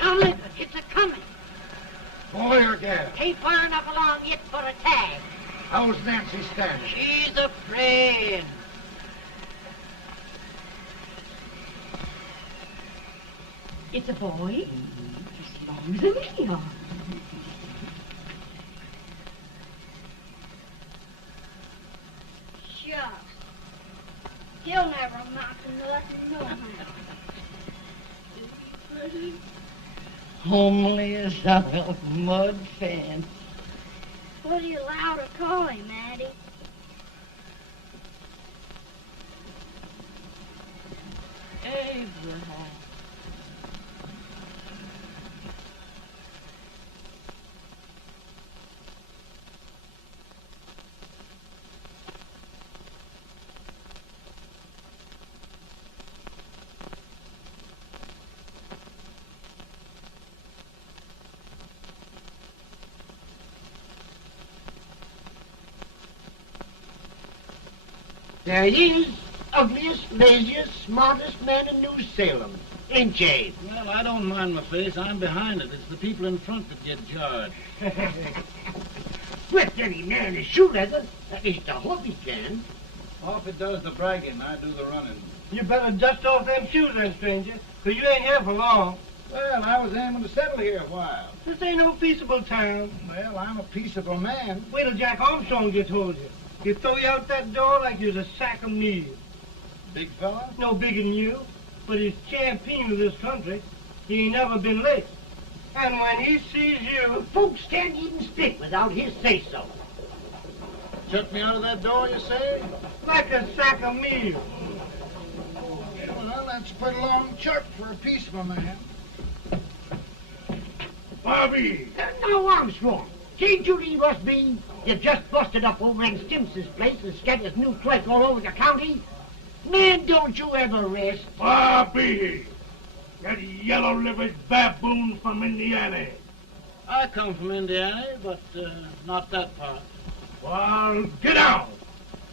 Now look, it's a-coming. Boy or gal? Ain't far enough along yet for a tag. How's Nancy standing? She's afraid. It's a boy? As long as a me are. Shucks. He'll never amount to nothing, no how. Homely as a mud fan. What do you allow to call him, Addie? Abraham. There he is, ugliest, laziest, smartest man in New Salem. Ain't Jay? Well, I don't mind my face. I'm behind it. It's the people in front that get jarred. With any man is shoe leather, at least I hope he can. Off it does the bragging, I do the running. You better dust off them shoes then, stranger, 'cause you ain't here for long. Well, I was aiming to settle here a while. This ain't no peaceable town. Well, I'm a peaceable man. Wait till Jack Armstrong gets hold of you. He'll throw you out that door like you're a sack of meal. Big fella? No bigger than you, but he's champion of this country. He ain't never been late. And when he sees you... Folks can't even speak without his say-so. Took me out of that door, you say? like a sack of meal. Well, that's a pretty long chirp for a peaceable man. Bobby! Now, Armstrong, can't you leave us be? You've just busted up over in Stimpson's place and scattered new clerk all over the county. Man, don't you ever rest. Bobby! That yellow-livered baboon from Indiana. I come from Indiana, but not that part. Well, get out.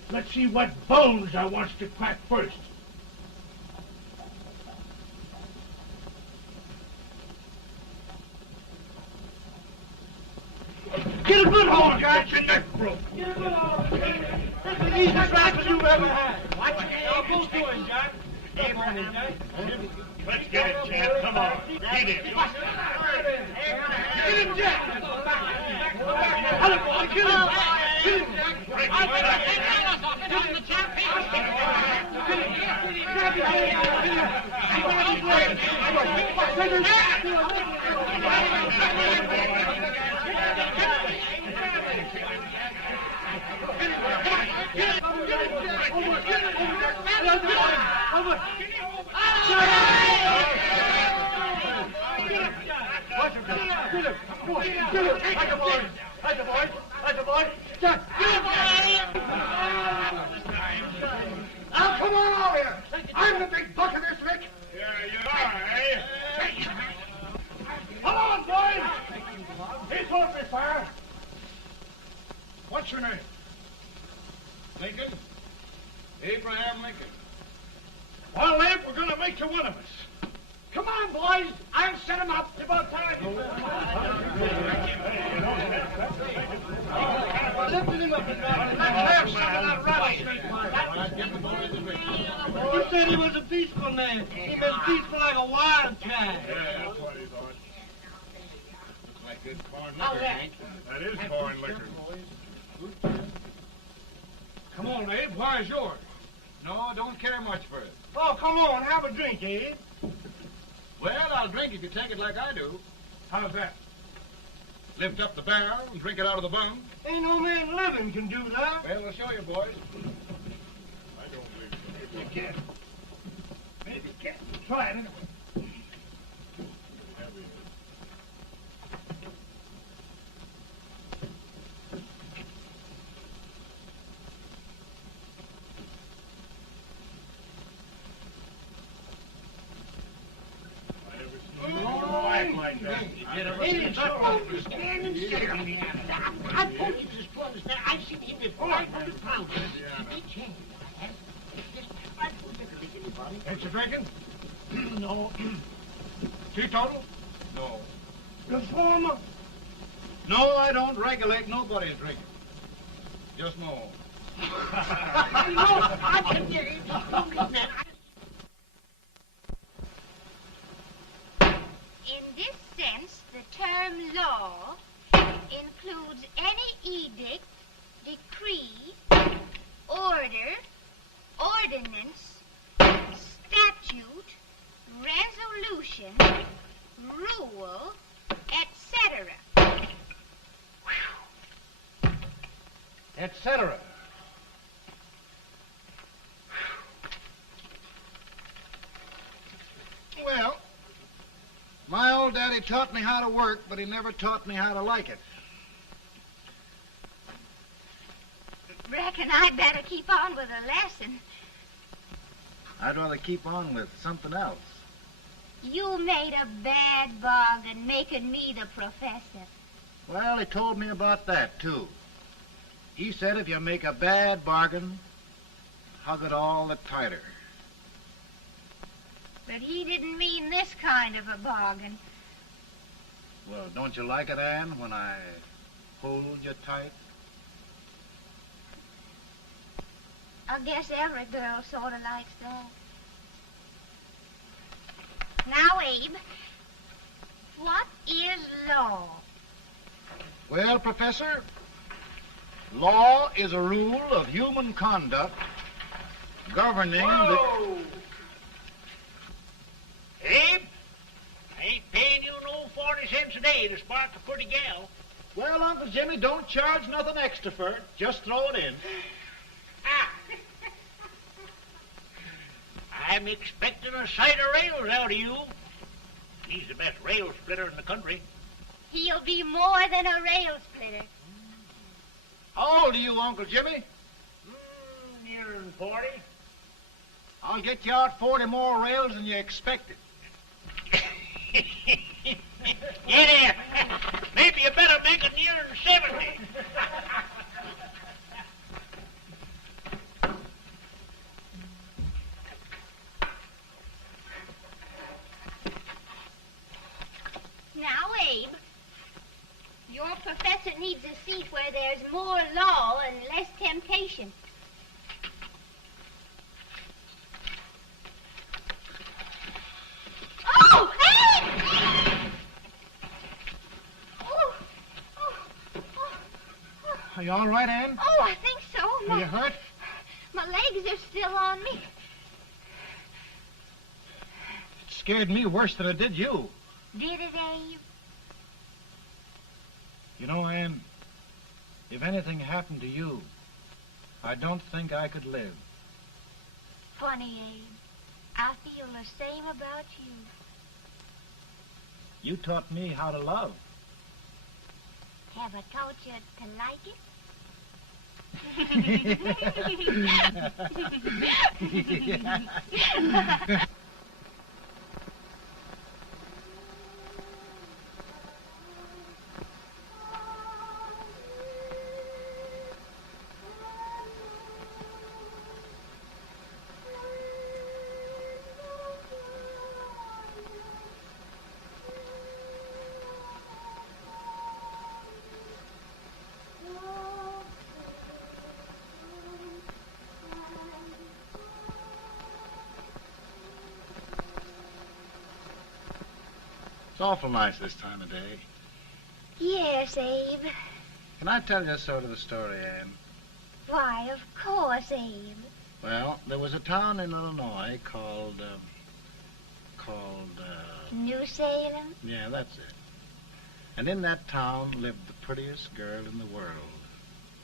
Let's see what bones I wants to crack first. Get a good hold, Jack. Your neck broke. Get a good hold. That's the easiest rifle you've ever had. Watch it. Now, both doing, Jack. Abraham. Let's get it, Jack. Come on. Get him. Get him, Jack. Hello, boy. Get him. Get him. Break his back. Now, come on over here. I'm the big buck of this lick. Yeah, you are, eh? Come on, boys. He's open fire. What's your name? Lincoln? Abraham Lincoln. Well, Lamp, we're going to make you one of us. Come on, boys. I'll set him up. It's about time. Lifted him up and down. Let's have some of that rattlesnake. You said he was a peaceful man. He was peaceful like a wild cat. Yeah, that's what he thought. Looks like good corn liquor, Hank. That is corn liquor. Come on, Abe. Where's yours? No, don't care much for it. Oh, come on. Have a drink, Abe. Well, I'll drink if you take it like I do. How's that? Lift up the barrel and drink it out of the bung. Ain't no man living can do that. Well, I'll show you, boys. I don't believe so. Maybe you can. Maybe you can. Try it anyway. Like that. I told you this boy was there. I've seen him with 500 pounds. I told you to anybody. Ain't you drinking? No. Teetotal? No. Reformer? No, I don't regulate nobody's drinking. Just my own. I can get it. Don't mean that. In this sense, the term law includes any edict, decree, order, ordinance, statute, resolution, rule, etc. Etc. Well, my old daddy taught me how to work, but he never taught me how to like it. Reckon I'd better keep on with the lesson. I'd rather keep on with something else. You made a bad bargain making me the professor. Well, he told me about that, too. He said if you make a bad bargain, hug it all the tighter. But he didn't mean this kind of a bargain. Well, don't you like it, Anne, when I hold you tight? I guess every girl sort of likes that. Now, Abe, what is law? Well, Professor, law is a rule of human conduct governing Whoa! Abe, I ain't paying you no 40 cents a day to spark a pretty gal. Well, Uncle Jimmy, don't charge nothing extra for it. Just throw it in. Ah. I'm expecting a sight of rails out of you. He's the best rail splitter in the country. He'll be more than a rail splitter. How old are you, Uncle Jimmy? Nearing 40. I'll get you out 40 more rails than you expected. Get in. Maybe you better make it nearing 70. Now, Abe, your professor needs a seat where there's more law and less temptation. Oh, Abe! Are you all right, Anne? Oh, I think so. Are you hurt? My legs are still on me. It scared me worse than it did you. Did it, Abe? You know, Anne, if anything happened to you, I don't think I could live. Funny, Abe. I feel the same about you. You taught me how to love. Have I taught you to like it? It's awful nice this time of day. Yes, Abe. Can I tell you sort of the story, Anne? Why, of course, Abe. Well, there was a town in Illinois called, New Salem? yeah, that's it. And in that town lived the prettiest girl in the world,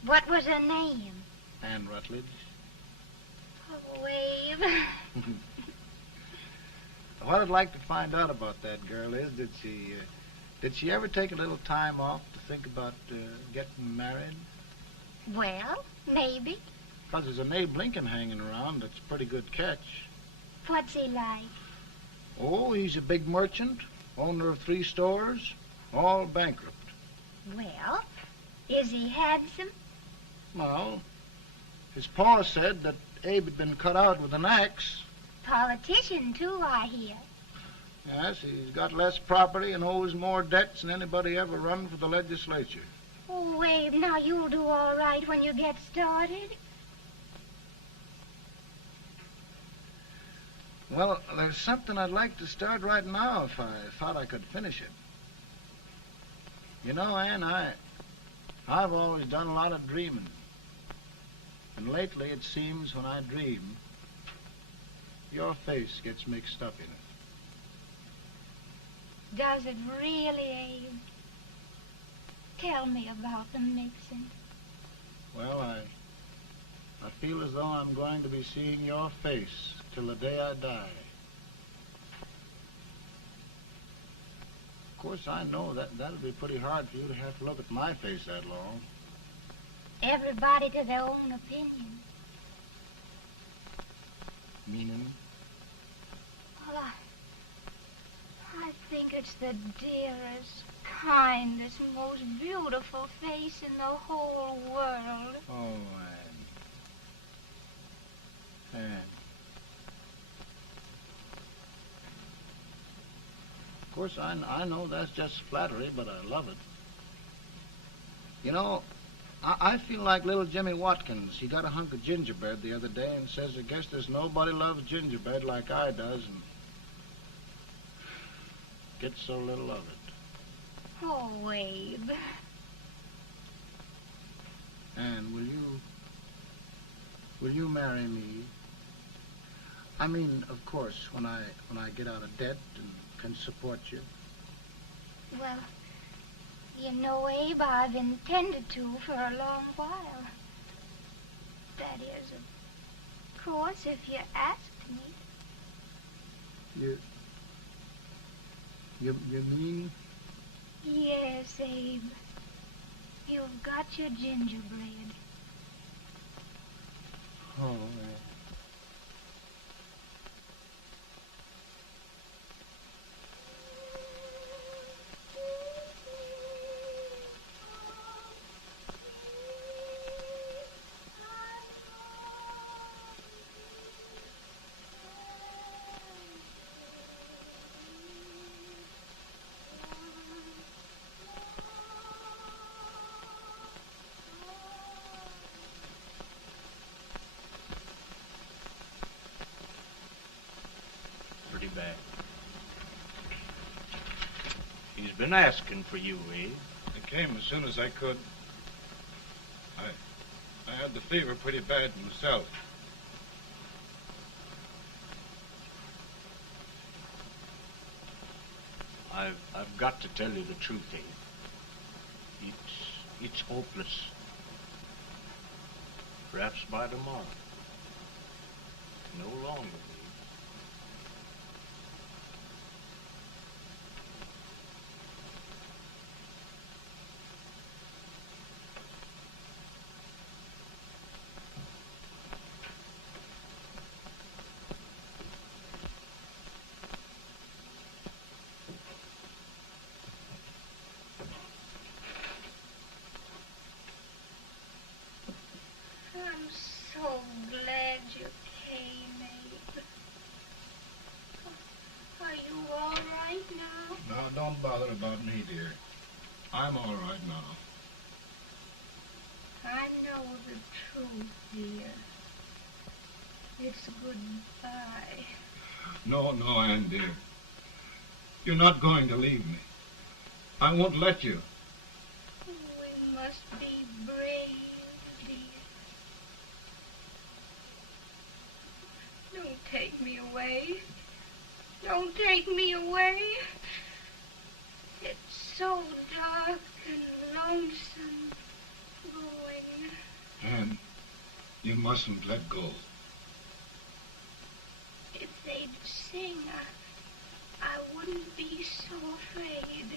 What was her name? Anne Rutledge. Oh, Abe. What I'd like to find out about that girl is, did she ever take a little time off to think about getting married? Well, maybe. Because there's an Abe Lincoln hanging around that's a pretty good catch. What's he like? Oh, he's a big merchant, owner of 3 stores, all bankrupt. Well, is he handsome? Well, his pa said that Abe had been cut out with an axe. Politician, too, I hear. Yes, he's got less property and owes more debts than anybody ever run for the legislature. Oh, Abe, now you'll do all right when you get started. Well, there's something I'd like to start right now if I thought I could finish it. You know, Ann, I've always done a lot of dreaming. And lately it seems when I dream, your face gets mixed up in it. Does it really, Abe? Tell me about the mixing. Well, I feel as though I'm going to be seeing your face till the day I die. Of course, I know that'll be pretty hard for you to have to look at my face that long. Everybody to their own opinion. Meaning? Well, I think it's the dearest, kindest, most beautiful face in the whole world. Oh, Ann. Of course, I know that's just flattery, but I love it. You know, I feel like little Jimmy Watkins. He got a hunk of gingerbread the other day and says, I guess there's nobody loves gingerbread like I does, and gets so little of it. Oh, Abe. Ann, will you marry me? I mean, of course, when I get out of debt and can support you. Well, you know, Abe, I've intended to for a long while. That is, of course, if you asked me. You mean? Yes, Abe. You've got your gingerbread. Oh, Bad. He's been asking for you, Abe. I came as soon as I could. I had the fever pretty bad myself. I've got to tell you the truth, Abe. It's hopeless. Perhaps by tomorrow. No longer. I'm so glad you came, Abe. Are you all right now? No, don't bother about me, dear. I'm all right now. I know the truth, dear. It's goodbye. No, Ann, dear. You're not going to leave me. I won't let you. We must be brave, dear. Don't take me away. Don't take me away. It's so dark and lonesome going. Ann, you mustn't let go. If they'd sing, I wouldn't be so afraid.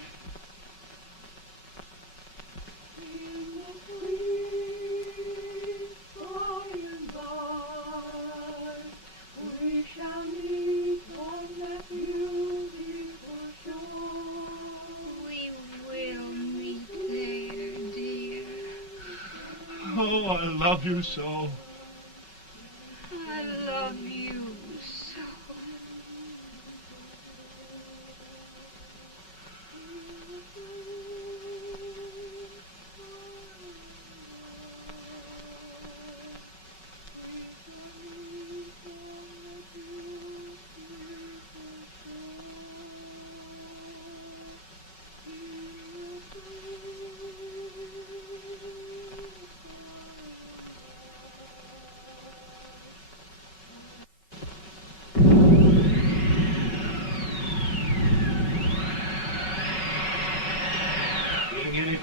We shall meet on that beautiful shore. We will meet there, dear. Oh, I love you so. I love you so.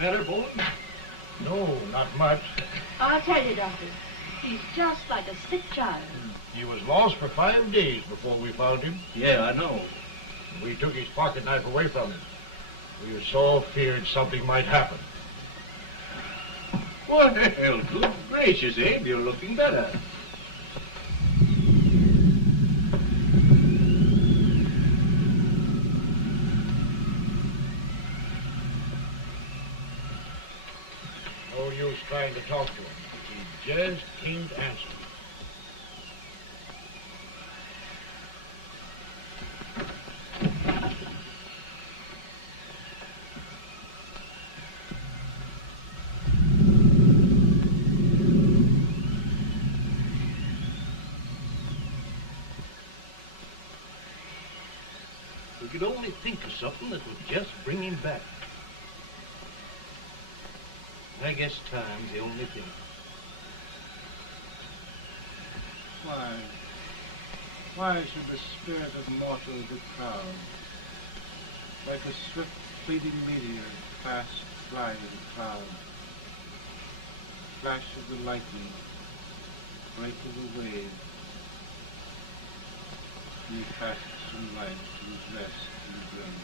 better, boy? No, not much. I'll tell you, Doctor, he's just like a sick child. He was lost for 5 days before we found him. Yeah, I know. We took his pocket knife away from him. We were so feared something might happen. Well, good gracious, Abe, you're looking better. No use trying to talk to him. He just can't answer. We could only think of something that would just bring him back. I guess time's the only thing. Why should the spirit of mortal be proud? Like a swift fleeting meteor, fast flying cloud. Flash of the lightning, break of the wave. He passes from life to his rest in the grave.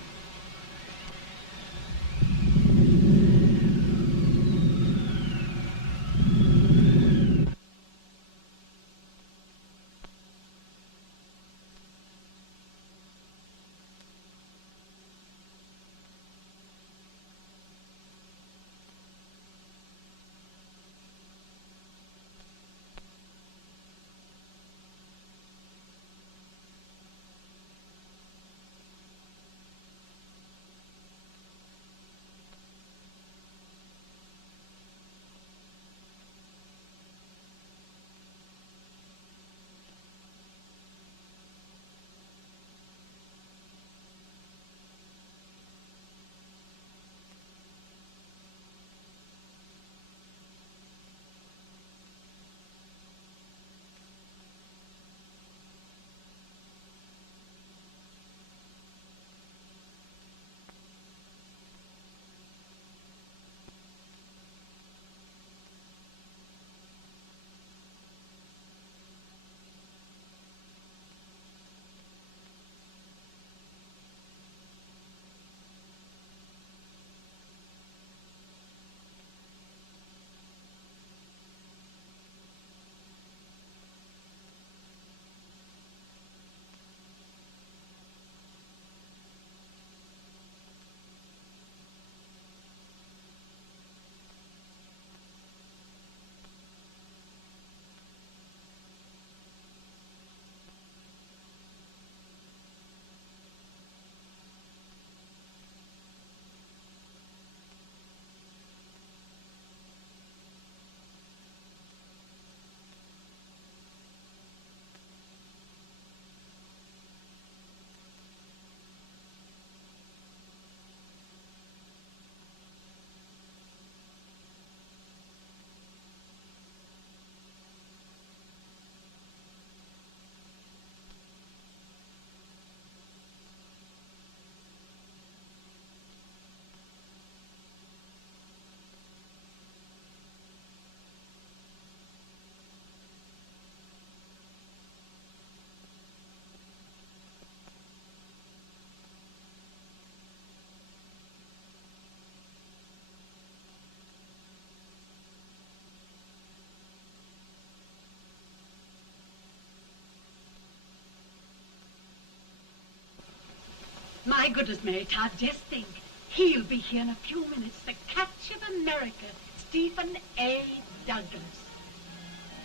My goodness, Mary Todd, just think. He'll be here in a few minutes. The catch of America, Stephen A. Douglas.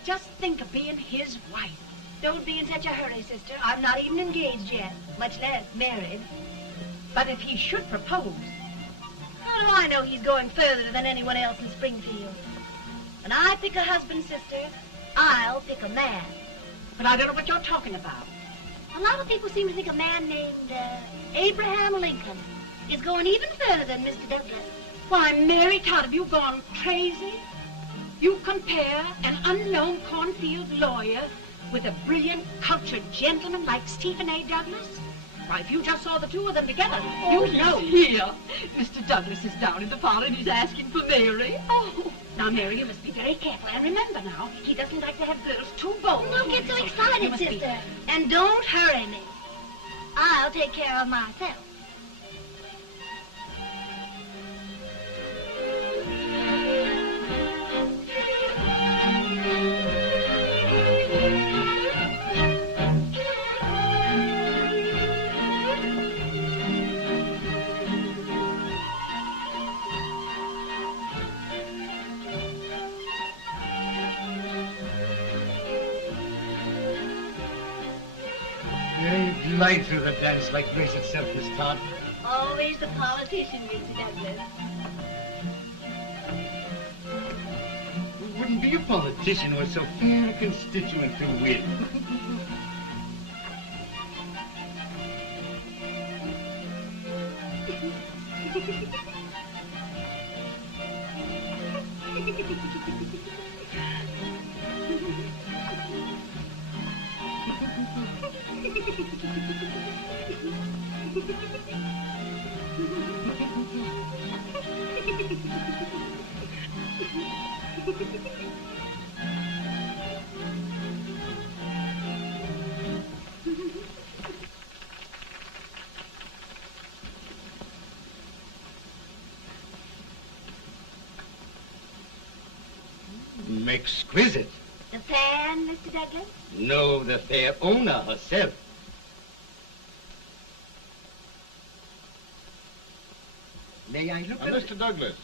Just think of being his wife. Don't be in such a hurry, sister. I'm not even engaged yet, much less married. But if he should propose... How do I know he's going further than anyone else in Springfield? When I pick a husband, sister, I'll pick a man. But I don't know what you're talking about. A lot of people seem to think a man named Abraham Lincoln is going even further than Mr. Douglas. Why, Mary Todd, have you gone crazy? You compare an unknown cornfield lawyer with a brilliant, cultured gentleman like Stephen A. Douglas? Why, if you just saw the two of them together, Oh, you'd know. Here. Mr. Douglas is down in the parlor and he's asking for Mary. Oh. Now, Mary, you must be very careful. And remember now, he doesn't like to have girls too bold. Don't get so You excited, must be- sister. And don't hurry me. I'll take care of myself. You glide through the dance like grace itself, Miss Todd. Always the politician, Mr. Douglas. We wouldn't be a politician with so fair a constituent to win. Exquisite. The fan, Mr. Douglas? No, the fair owner herself. May I look at it? Mr. Douglas,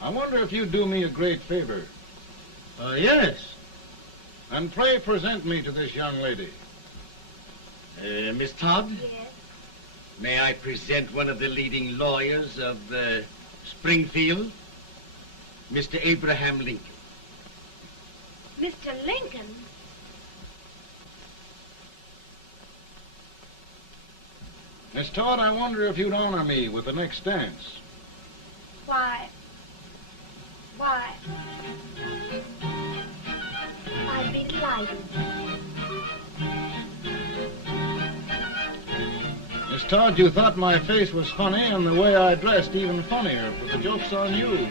I wonder if you'd do me a great favor. Yes. And pray present me to this young lady. Miss Todd? Yes. May I present one of the leading lawyers of Springfield, Mr. Abraham Lincoln. Mr. Lincoln? Miss Todd, I wonder if you'd honor me with the next dance. Why? I'd be delighted. Miss Todd, you thought my face was funny and the way I dressed even funnier, but the joke's on you.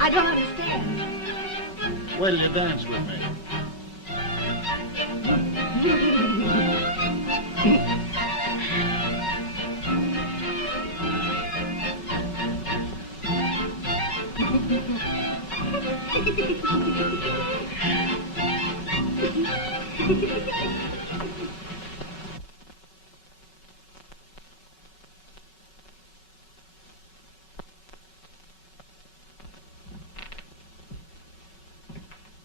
I don't understand. Wait till you dance with me.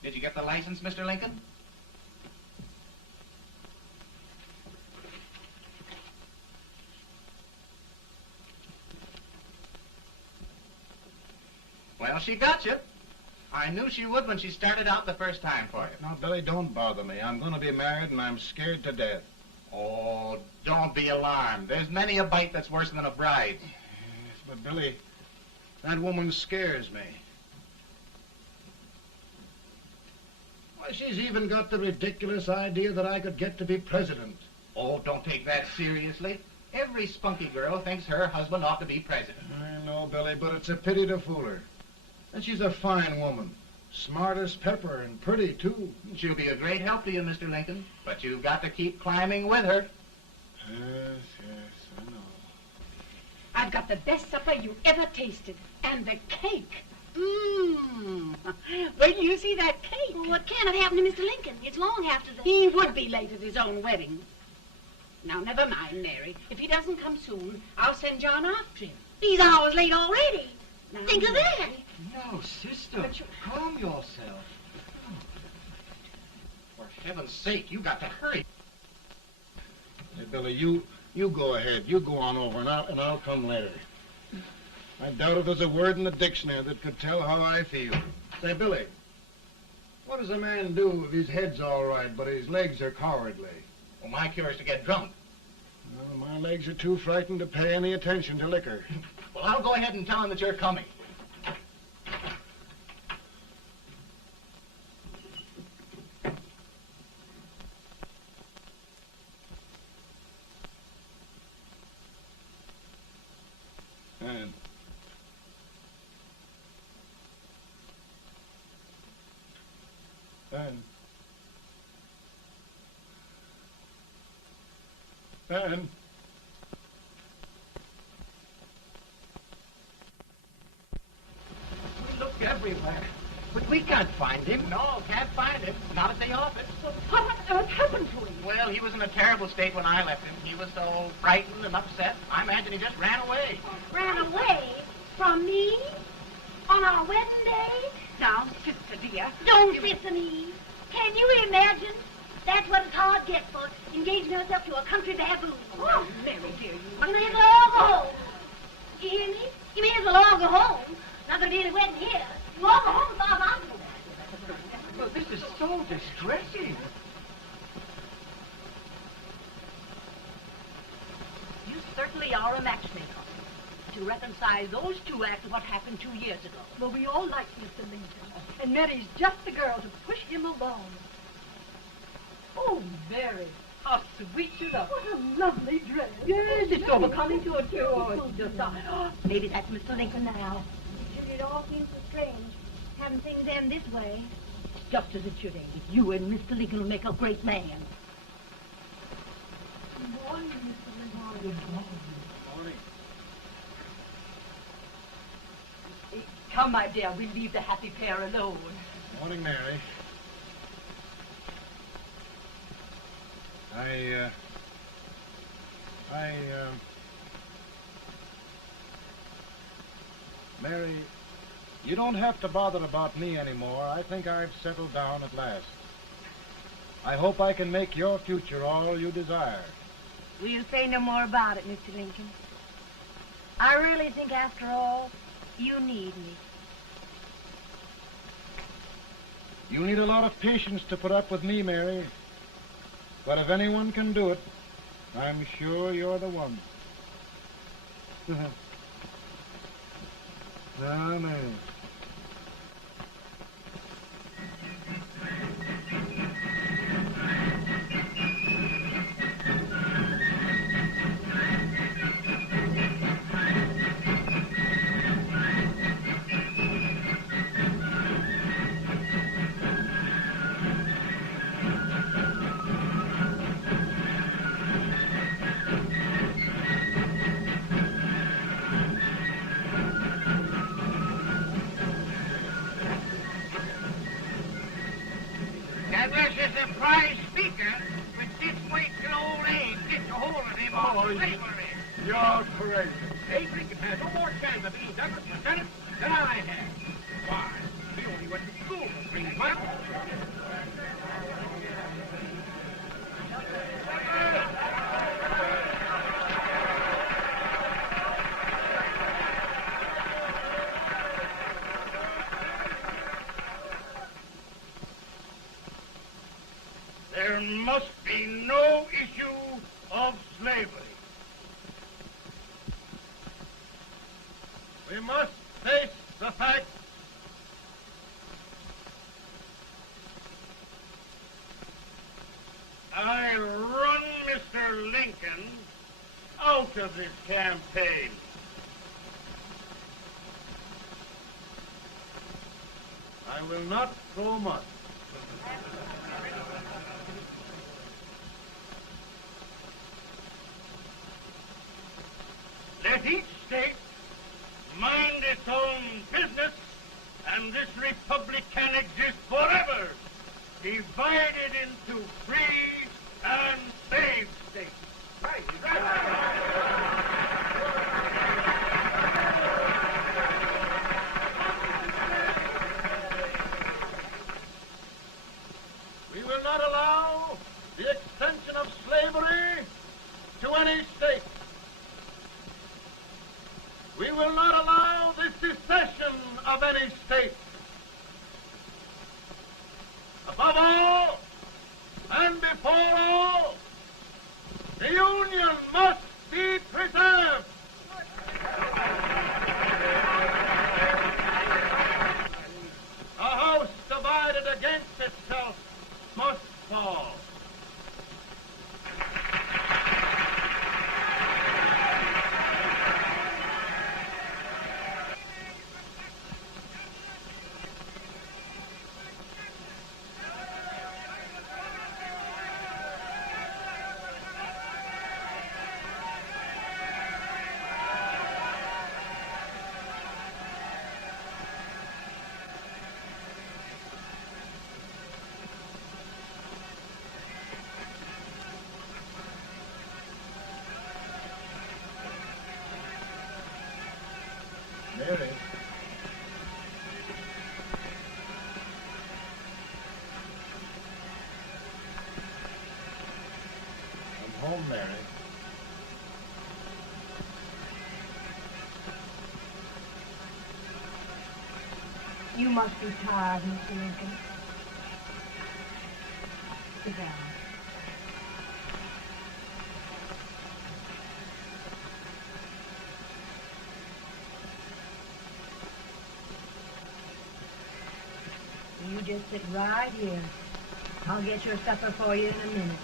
Did you get the license, Mr. Lincoln? Well, she got you. I knew she would when she started out the first time for you. Now, Billy, don't bother me. I'm going to be married and I'm scared to death. Oh, don't be alarmed. There's many a bite that's worse than a bride. Yes, but Billy, that woman scares me. Why, she's even got the ridiculous idea that I could get to be president. Oh, don't take that seriously. Every spunky girl thinks her husband ought to be president. I know, Billy, but it's a pity to fool her. And she's a fine woman. Smart as pepper and pretty, too. She'll be a great help to you, Mr. Lincoln. But you've got to keep climbing with her. Yes, I know. I've got the best supper you ever tasted. And the cake. Mmm. When you see that cake. Well, what can have happened to Mr. Lincoln? It's long after the... He would be late at his own wedding. Now, never mind, Mary. If he doesn't come soon, I'll send John after him. He's hours late already. Now, Think of that. No, sister. But you- Calm yourself. For heaven's sake, you got to hurry. Hey, Billy, you go ahead. You go on over, and I'll come later. I doubt if there's a word in the dictionary that could tell how I feel. Say, Billy, what does a man do if his head's all right, but his legs are cowardly? Well, my cure is to get drunk. Well, my legs are too frightened to pay any attention to liquor. Well, I'll go ahead and tell him that you're coming. Anne. We looked everywhere, but we can't find him. No, can't find him. Not at the office. Well, what on earth happened to him? Well, he was in a terrible state when I left him. He was so frightened and upset. I imagine he just ran away. Ran away from me on our wedding day? Now, sister dear. Don't listen, Eve. Can you imagine? That's what a hard gets for engaging herself to a country baboon. Oh, Mary, dear, You may as well all go home. You hear me? You may as well all go home. Not gonna be any wedding here. You all go home as far as I'm concerned. Well, this is so distressing. You certainly are a matchmaker. To reconcile those two after what happened 2 years ago. Well, we all like Mr. Lincoln. And Mary's just the girl to push him along. Oh, Mary, how sweet you look. What a lovely dress. Yes, it's overcoming to it, too. Oh, it's just... maybe that's Mr. Lincoln now. It all seems so strange, having things end this way. It's just as it should end. You and Mr. Lincoln will make a great man. Good morning, Mr. Lincoln. Good morning. Morning. Come, my dear, we'll leave the happy pair alone. Morning, Mary. Mary, you don't have to bother about me anymore. I think I've settled down at last. I hope I can make your future all you desire. We'll say no more about it, Mr. Lincoln. I really think, after all, you need me. You need a lot of patience to put up with me, Mary. But if anyone can do it, I'm sure you're the one. Now, Mary. Douglas is a prize speaker, but just wait till old Abe gets a hold of him on slavery. You're crazy. Abe Lincoln has no more chance of being Douglas Lieutenant than I have. Why, he only went to school for 3 months. There must be no issue of slavery. We must face the fact I run Mr. Lincoln out of this campaign. I will not throw much. Let each state mind its own business, and this republic can exist forever, divided into free and slave states. Right. We will not allow the extension of slavery to any state. We will not allow the secession of any state. Above all, and before all, the Union must be preserved. A house divided against itself must fall. home, Mary. You must be tired, Mr. Lincoln. Sit down. You just sit right here. I'll get your supper for you in a minute.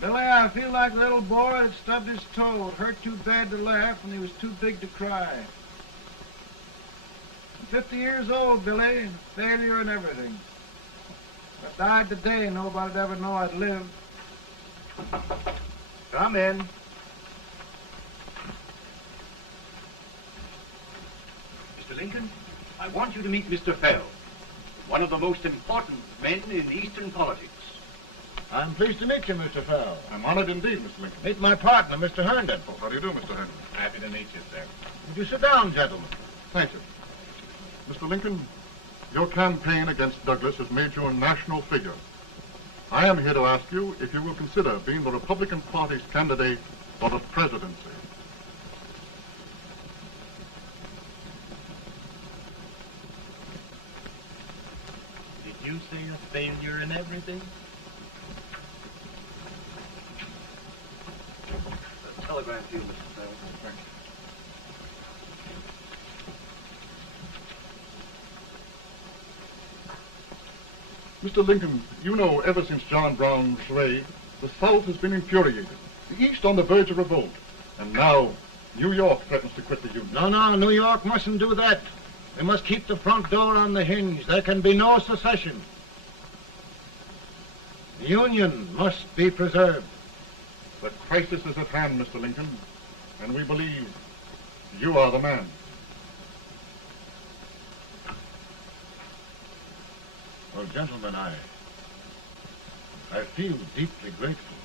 Billy, I feel like a little boy that stubbed his toe. It hurt too bad to laugh, and he was too big to cry. I'm 50 years old, Billy, failure and everything. If I died today, nobody'd ever know I'd lived. Come in. Mr. Lincoln, I want you to meet Mr. Fell, one of the most important men in Eastern politics. I'm pleased to meet you, Mr. Fell. I'm honored indeed, Mr. Lincoln. Meet my partner, Mr. Herndon. Oh, how do you do, Mr. Henry? Happy to meet you, sir. Would you sit down, gentlemen? Thank you. Mr. Lincoln, your campaign against Douglas has made you a national figure. I am here to ask you if you will consider being the Republican Party's candidate for the presidency. Did you say a failure in everything? A telegram to you, Mr. Fell. Thank you. Mr. Lincoln, you know ever since John Brown's raid, the South has been infuriated, the East on the verge of revolt, and now New York threatens to quit the Union. No, New York mustn't do that. They must keep the front door on the hinge. There can be no secession. The Union must be preserved. The crisis is at hand, Mr. Lincoln, and we believe you are the man. Well, gentlemen, I feel deeply grateful.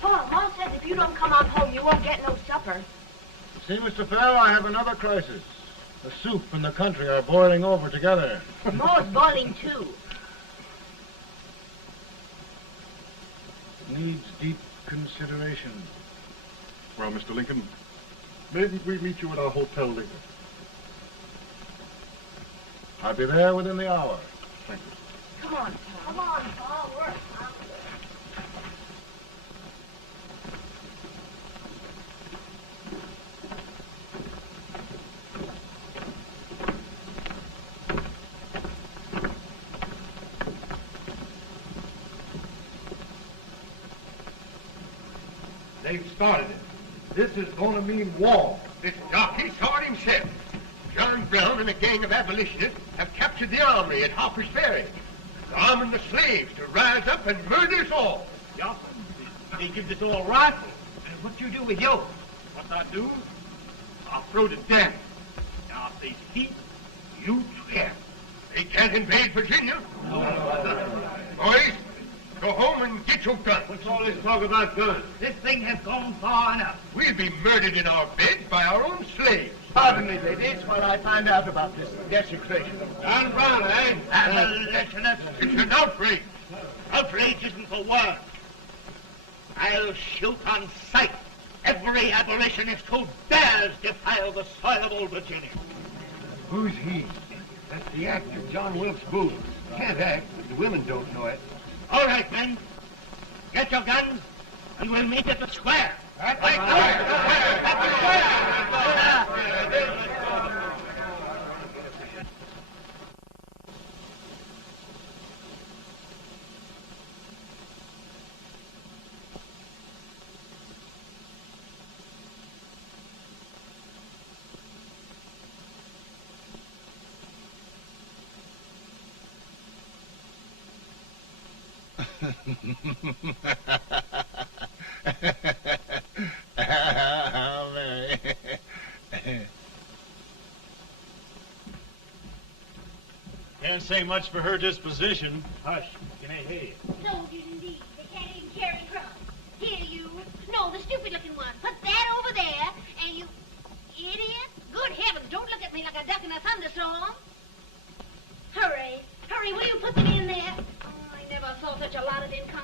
Paul, Mom says if you don't come on home, you won't get no supper. See, Mr. Fell, I have another crisis. The soup and the country are boiling over together. More's boiling, too. Needs deep consideration. Well, Mr. Lincoln, maybe we meet you at our hotel later. I'll be there within the hour. Thank you. Come on, Paul. Come on, Paul. We're hungry. They've started it. This is going to mean war. This jockey saw it himself. John Brown and a gang of abolitionists have captured the armory at Harper's Ferry. They're arming the slaves to rise up and murder us all. Johnson, they give this all rifles. And what you do with yours? What I do? I'll throw to death. Now, if they speak, you swear. They can't invade Virginia. Boys, go home and get your guns. What's all this talk about guns? This thing has gone far enough. We'll be murdered in our beds by our own slaves. Pardon me, ladies, while I find out about this desecration. John Brown, eh? Abolitionists. It's an outrage. Outrage isn't the word. I'll shoot on sight every abolitionist who dares defile the soil of old Virginia. Who's he? That's the actor, John Wilkes Booth. Can't act, but the women don't know it. All right, men. Get your guns, and we'll meet at the square. At the square! At the square! Mary. Can't say much for her disposition. Hush, can I hear you? Soldiers indeed. They can't even carry crumbs. Here, you.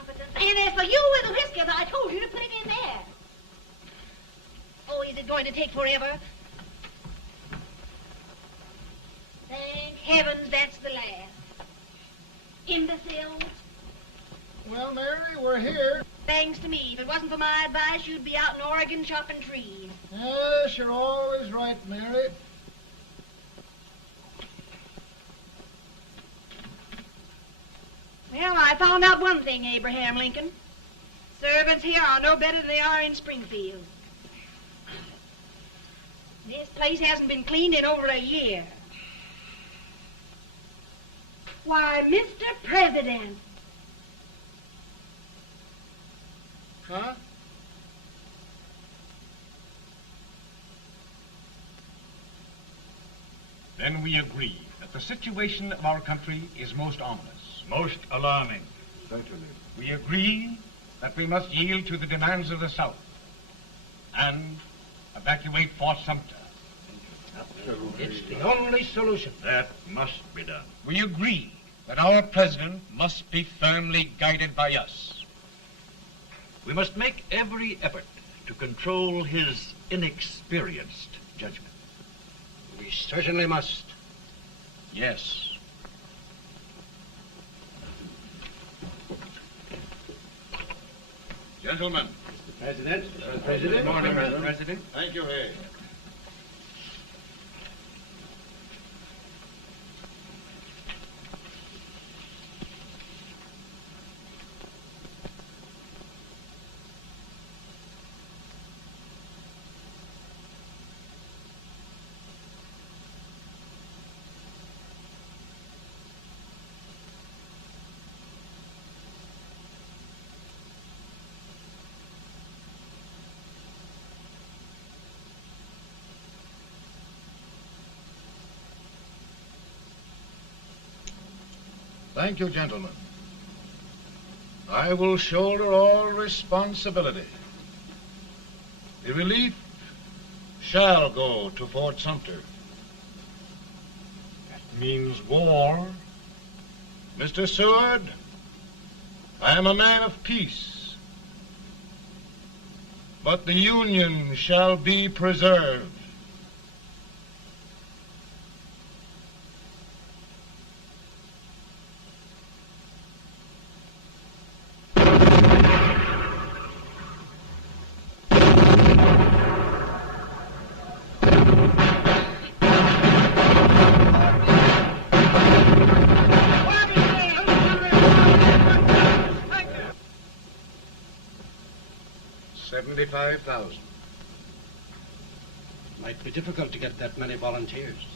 comforters. And as for you with the whiskers, I told you to put it in there. Oh, is it going to take forever? Thank heavens that's the last. Imbeciles. Well, Mary, we're here. Thanks to me. If it wasn't for my advice, you'd be out in Oregon chopping trees. Yes, you're always right, Mary. Well, I found out one thing, Abraham Lincoln. Servants here are no better than they are in Springfield. This place hasn't been cleaned in over a year. Why, Mr. President. Huh? Then we agree that the situation of our country is most ominous. Most alarming. Certainly. We agree that we must yield to the demands of the South and evacuate Fort Sumter. It's the only solution. That must be done. We agree that our president must be firmly guided by us. We must make every effort to control his inexperienced judgment. We certainly must. Yes. Gentlemen. Mr. President. Mr. President. Good morning, Mr. President. Thank you, Hay. Thank you, gentlemen. I will shoulder all responsibility. The relief shall go to Fort Sumter. That means war. Mr. Seward, I am a man of peace, but the Union shall be preserved. $75,000. Might be difficult to get that many volunteers.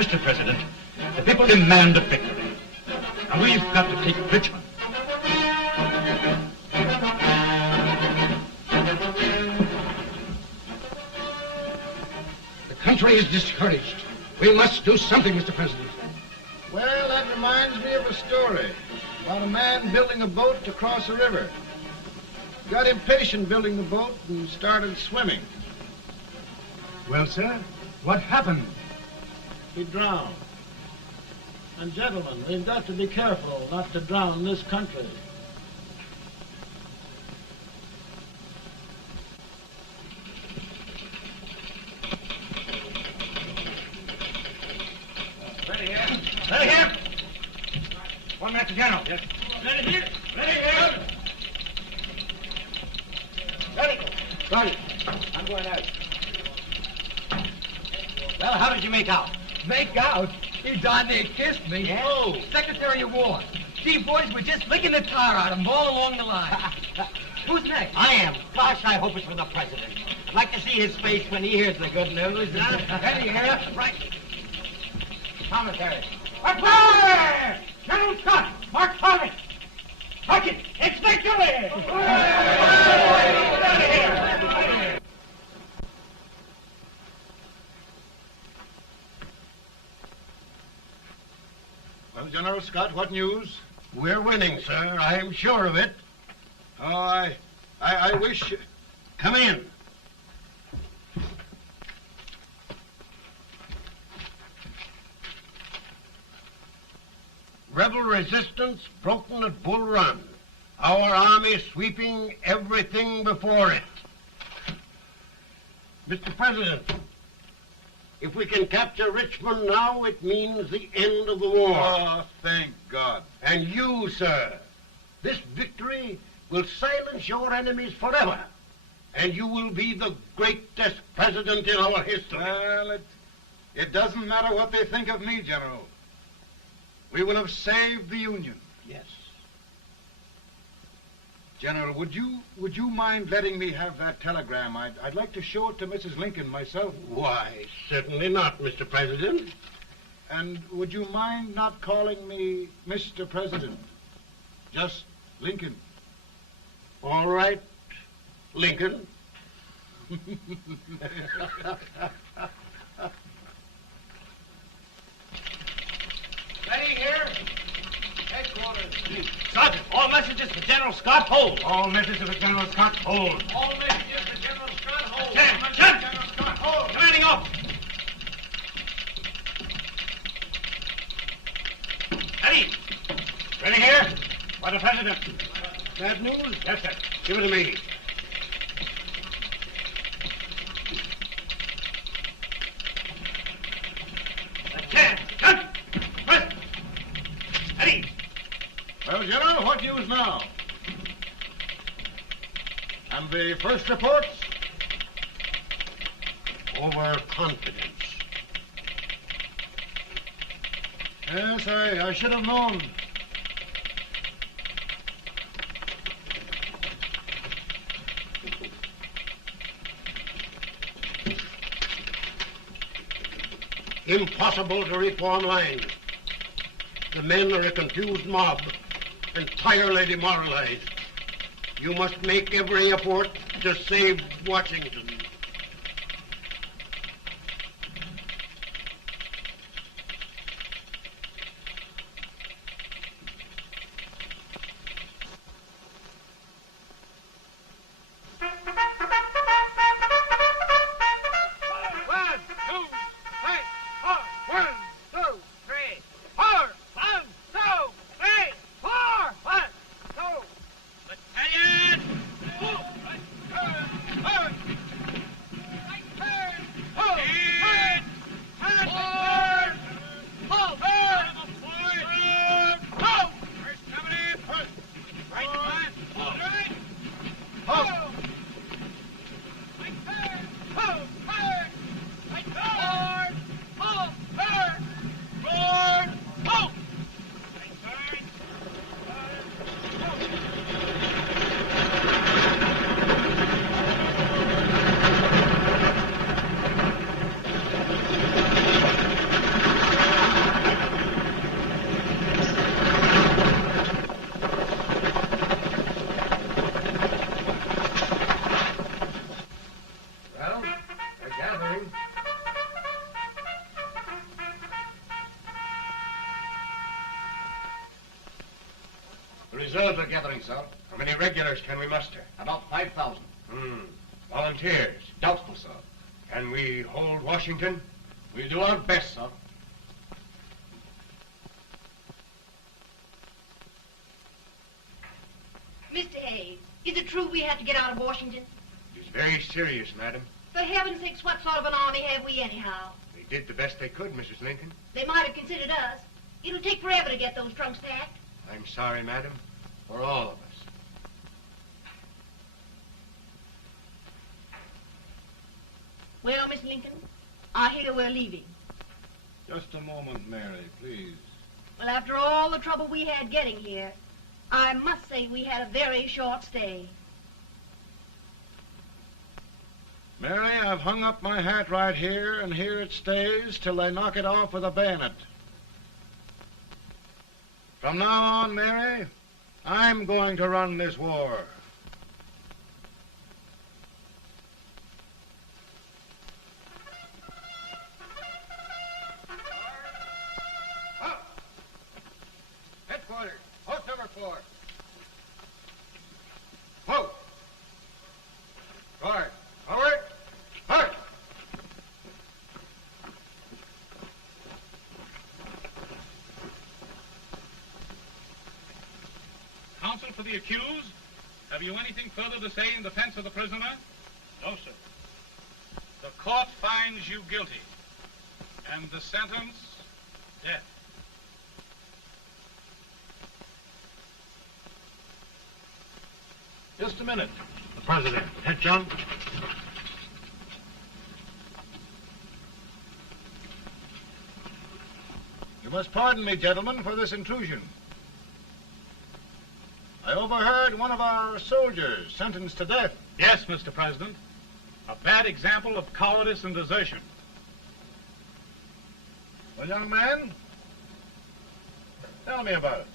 Mr. President, the people demand a victory. And we've got to take Richmond. The country is discouraged. We must do something, Mr. President. Well, that reminds me of a story about a man building a boat to cross a river. Got impatient building the boat and started swimming. Well, sir, what happened? He drowned. And gentlemen, we've got to be careful not to drown this country. Ready here. Ready here. 1 minute to General. Yes. Ready here. Ready here. Ready. Ready. I'm going out. Well, how did you make out? Make out? He darn near kissed me. Yeah? Oh, Secretary of War. Gee, boys, we're just licking the tar out of him all along the line. Who's next? I am. Gosh, I hope it's for the president. I'd like to see his face when he hears the good news. Ready here. Right. Commissary. Fire! General Scott! Mark Thomas! Sergeant, it's victory! Well, General Scott, what news? We're winning, sir. I'm sure of it. Oh, I wish... Come in. Rebel resistance broken at Bull Run. Our army sweeping everything before it. Mr. President, if we can capture Richmond now, it means the end of the war. Oh, thank God. And you, sir, this victory will silence your enemies forever. And you will be the greatest president in our history. Well, it doesn't matter what they think of me, General. We will have saved the Union. Yes. General, would you mind letting me have that telegram? I'd like to show it to Mrs. Lincoln myself. Why, certainly not, Mr. President. And would you mind not calling me Mr. President? Just Lincoln. All right, Lincoln. Ready here. Headquarters. Sergeant, all messages for General Scott, hold. All messages for General Scott, hold. All messages to General Scott, hold. General Scott, hold. Commanding officer. Ready. Ready here? For the President. Bad news? Yes, sir. Give it to me. Well, General, what news now? And the first reports? Overconfidence. Yes, I should have known. Impossible to reform lines. The men are a confused mob, entirely demoralized. You must make every effort to save Washington. reserves are gathering, sir. How many regulars can we muster? About 5,000. Volunteers? Doubtful, sir. Can we hold Washington? We'll do our best, sir. Mr. Hayes, is it true we have to get out of Washington? It is very serious, madam. For heaven's sakes, what sort of an army have we anyhow? They did the best they could, Mrs. Lincoln. They might have considered us. It'll take forever to get those trunks packed. I'm sorry, madam, for all of us. Well, Miss Lincoln, I hear we're leaving. Just a moment, Mary, please. Well, after all the trouble we had getting here, I must say we had a very short stay. Mary, I've hung up my hat right here, and here it stays till they knock it off with a bayonet. From now on, Mary, I'm going to run this war. Headquarters, post number 4. Whoa! Guard, forward, march! Counsel for the accused, have you anything further to say in defense of the prisoner? No, sir. The court finds you guilty, and the sentence, death. Just a minute. The president. Head, John. You must pardon me, gentlemen, for this intrusion. I overheard one of our soldiers sentenced to death. Yes, Mr. President. A bad example of cowardice and desertion. Well, young man, tell me about it.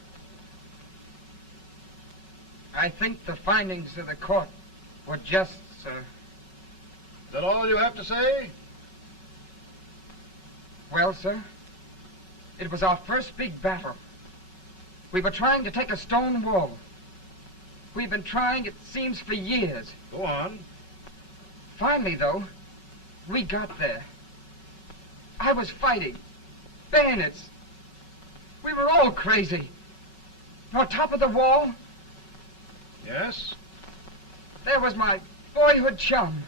I think the findings of the court were just, sir. Is that all you have to say? Well, sir, it was our first big battle. We were trying to take a stone wall. We've been trying, it seems, for years. Go on. Finally, though, we got there. I was fighting. Bayonets. We were all crazy. On top of the wall, Yes? there was my boyhood chum,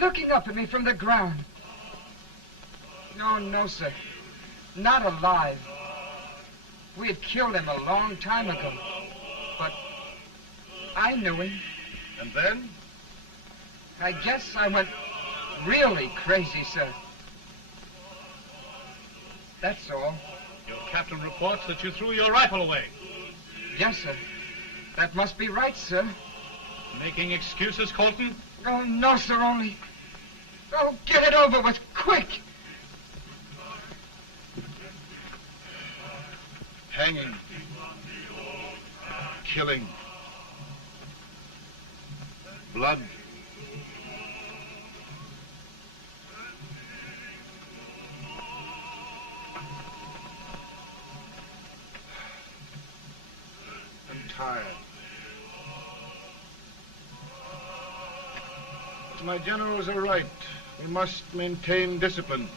looking up at me from the ground. No, sir. Not alive. We had killed him a long time ago. But I knew him. And then? I guess I went really crazy, sir. That's all. Your captain reports that you threw your rifle away. Yes, sir. That must be right, sir. Making excuses, Colton? Oh, no, sir, only... Oh, get it over with, quick! Hanging. Killing. Blood. I'm tired. But my generals are right. We must maintain discipline.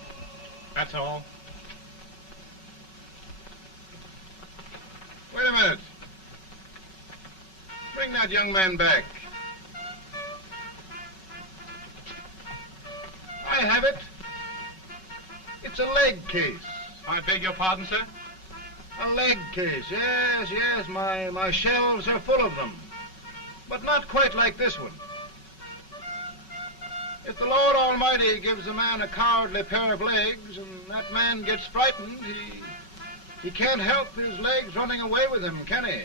That's all. Wait a minute. Bring that young man back. I have it. It's a leg case. I beg your pardon, sir? A leg case, yes. My shelves are full of them. But not quite like this one. If the Lord Almighty gives a man a cowardly pair of legs and that man gets frightened, he can't help his legs running away with him, can he?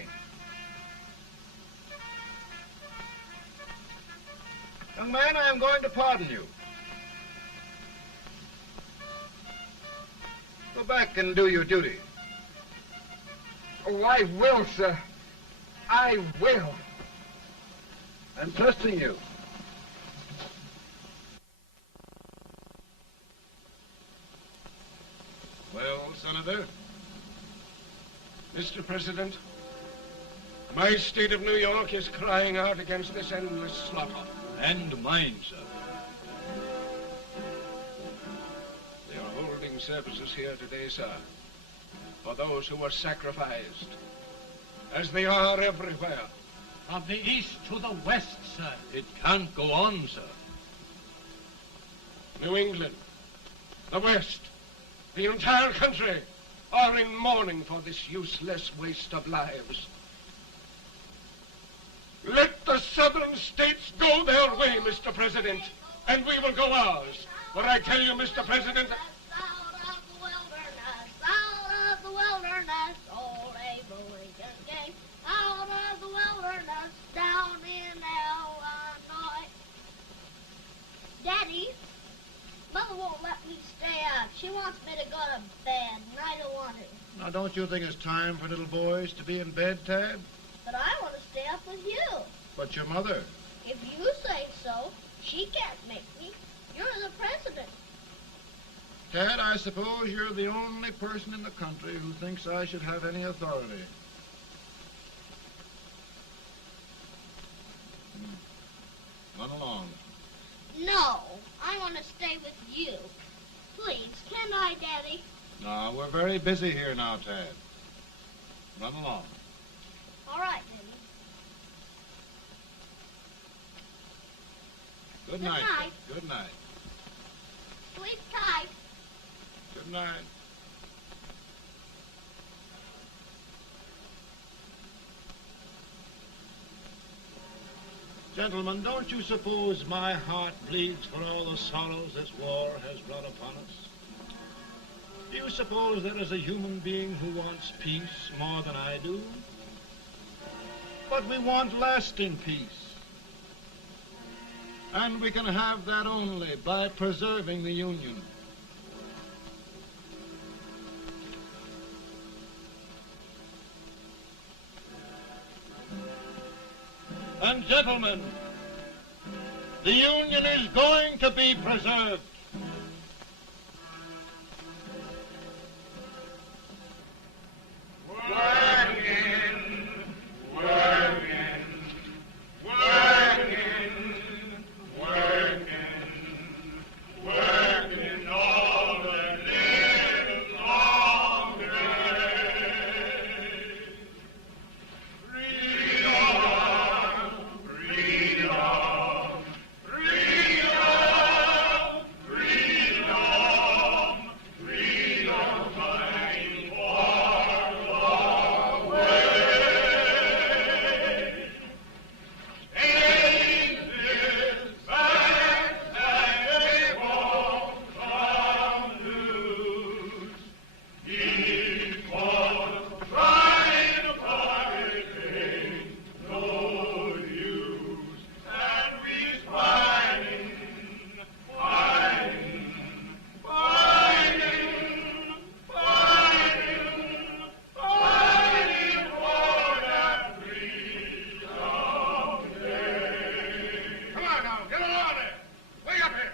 Young man, I am going to pardon you. Go back and do your duty. Oh, I will, sir. I will. I'm trusting you. Well, Senator? Mr. President, My state of New York is crying out against this endless slaughter. And mine, sir. They are holding services here today, sir, for those who were sacrificed, as they are everywhere. From the east to the west, sir. It can't go on, sir. New England, the West, the entire country are in mourning for this useless waste of lives. Let the southern states go their way, Mr. President, and we will go ours. For I tell you, Mr. President, Out of the wilderness, old Abraham Lincoln came. Out of the wilderness, down in Illinois. Daddy, Mother won't let me stay up. She wants me to go to bed, and I don't want to. Now, don't you think it's time for little boys to be in bed, Tad? But I want to stay up with you. But your mother. If you say so, she can't make me. You're the president. Tad, I suppose you're the only person in the country who thinks I should have any authority. Run along. No, I want to stay with you. Please, can I, Daddy? No, we're very busy here now, Tad. Run along. All right, Daddy. Good Good night. night. Good night. Sleep tight. Good night. Gentlemen, don't you suppose my heart bleeds for all the sorrows this war has brought upon us? Do you suppose there is a human being who wants peace more than I do? But we want lasting peace. And we can have that only by preserving the Union. And gentlemen, the Union is going to be preserved. Working, working, working, working, working all the live long day. Freedom, freedom, freedom, freedom, freedom, fighting for the way. Take this back that they won't come loose. Because trying to fight ain't no use. And we's fighting, fighting, fighting, fighting, fighting for that freedom day. Come on now, get along there. Way up here.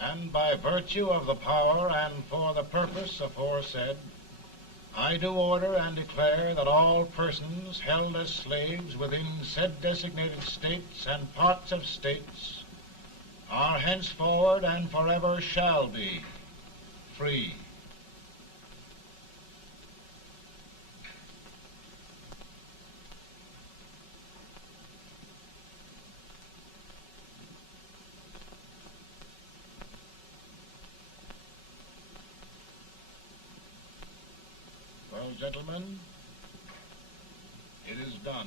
And by virtue of the power and for the purpose aforesaid, I do order and declare that all persons held as slaves within said designated states and parts of states are henceforward and forever shall be free. Well, gentlemen, it is done.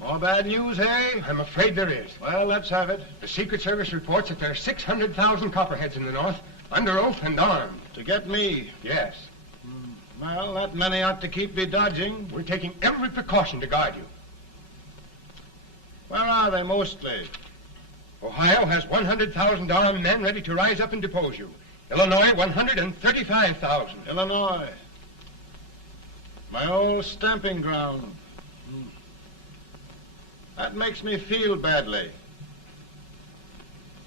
More bad news, hey? I'm afraid there is. Well, let's have it. The Secret Service reports that there are 600,000 copperheads in the North, under oath and armed. To get me? Yes. Well, that many ought to keep me dodging. We're taking every precaution to guard you. Where are they mostly? Ohio has 100,000 armed men ready to rise up and depose you. Illinois, 135,000. Illinois. My old stamping ground. That makes me feel badly.